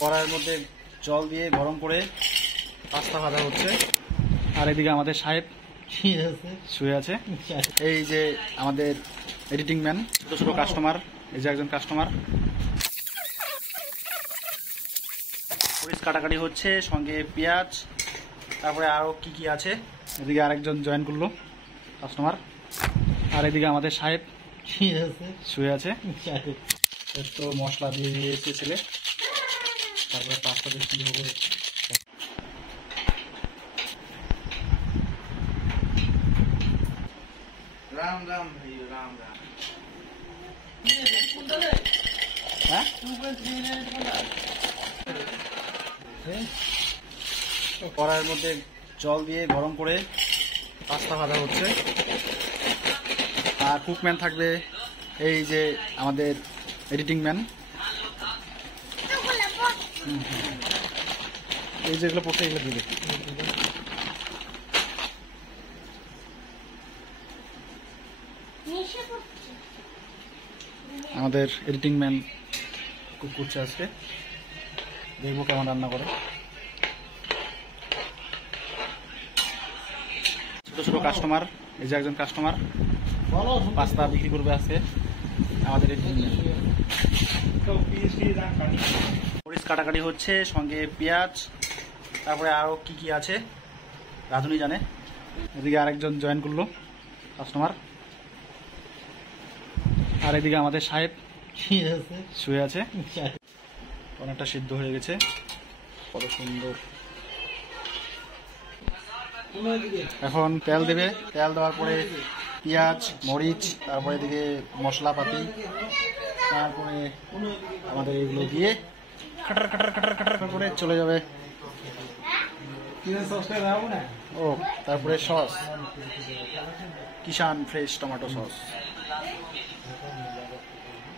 কড়াইয়ের মধ্যে জল দিয়ে গরম করে পাস্তা ভাজা হচ্ছে। আর এদিকে আমাদের সাহেব শুয়ে আছে। এই যে আমাদের এডিটিং ম্যান, ছোট ছোট কাস্টমার, এই যে একজন কাস্টমার। মরিচ কাটাকাটি হচ্ছে, সঙ্গে পেঁয়াজ, তারপরে আরও কি কি আছে। এদিকে আরেকজন জয়েন করলো কাস্টমার। আর এদিকে আমাদের সাহেব শুয়ে আছে। তো মশলা দিয়ে দিয়েছে ছেলে, তারপরে পাস্তা দিয়ে কি হবে। राम राम भाई राम राम। হ্যাঁ, কড়াইয়ের মধ্যে জল দিয়ে গরম করে পাস্তা ভাজা হচ্ছে। আর কুকম্যান থাকবে এই যে আমাদের এডিটিং ম্যান। এই যেগুলো পড়ছে এগুলো দিবে। আমাদের এডিটিং ম্যান কুক করছে আজকে, দেখবো কেমন রান্না করে। ছোট ছোট কাস্টমার, এই যে একজন কাস্টমার পাস্তা বিক্রি করবে আজকে আমাদের এডিটিং ম্যান। মরিচ কাটাকাটি হচ্ছে, সঙ্গে পেঁয়াজ, তারপরে আরও কি কি আছে রাধুনি জানে। এদিকে আরেকজন জয়েন করলো কাস্টমার। আর এদিকে আমাদের সাহেব শুয়ে আছে। অনেকটা সিদ্ধ হয়ে গেছে, কত সুন্দর। এখন তেল দেবে, তেল দেওয়ার পরে পেঁয়াজ, মরিচ, তারপরে এদিকে মশলাপাতি, তারপরে আমাদের এগুলো দিয়ে খাটার খাটার খাটার খাটার করে চলে যাবে। ও তারপরে সস, কিষান ফ্রেশ টমেটো সস।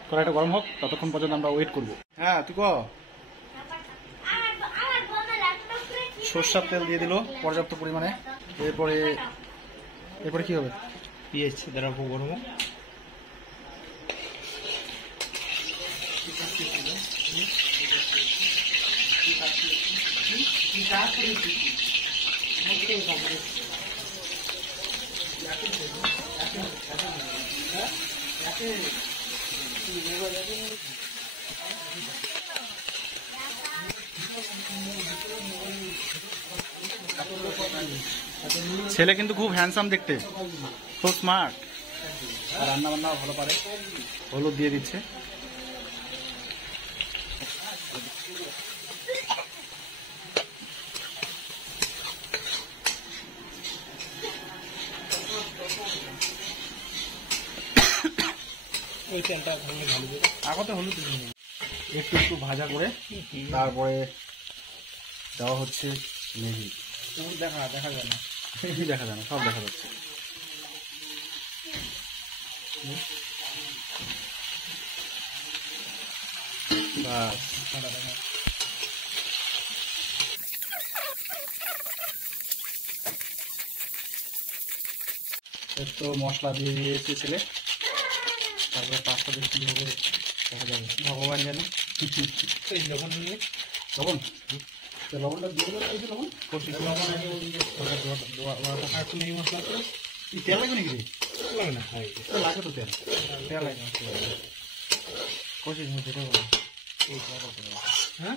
কড়াইটা গরম হোক, ততক্ষণ পর্যন্ত আমরা ওয়েট করবো। হ্যাঁ তুই ক। সরষের তেল দিয়ে দিল পর্যাপ্ত পরিমাণে। এরপরে কি হবে? পেঁয়াজ দ্বারা গরম। ছেলে কিন্তু খুব হ্যান্ডসাম দেখতে, সো স্মার্ট, আর রান্না বান্নাও ভালো পারে। হলুদ দিয়ে দিচ্ছে। ওই তেলটা ভালো আগতে হলুদ একটু একটু ভাজা করে তারপরে দেওয়া হচ্ছে ম্যাগি। দেখা যায় না, দেখা যায় না, সব দেখা যাচ্ছে। বাস একটু মশলা দিয়ে দিয়েছে ছেলে, তারপরে পাস্তা দিয়ে কি হবে দেখা যাবে, ভগবান জানে। লবণ নিয়ে লবণ, লবণটা দিয়ে দেবে। লবণ এই মশলা তো তেল লাগবে নাকি? লাগে না, লাগে তো তেল, তেল লাগে। কোশিশ হ্যাঁ।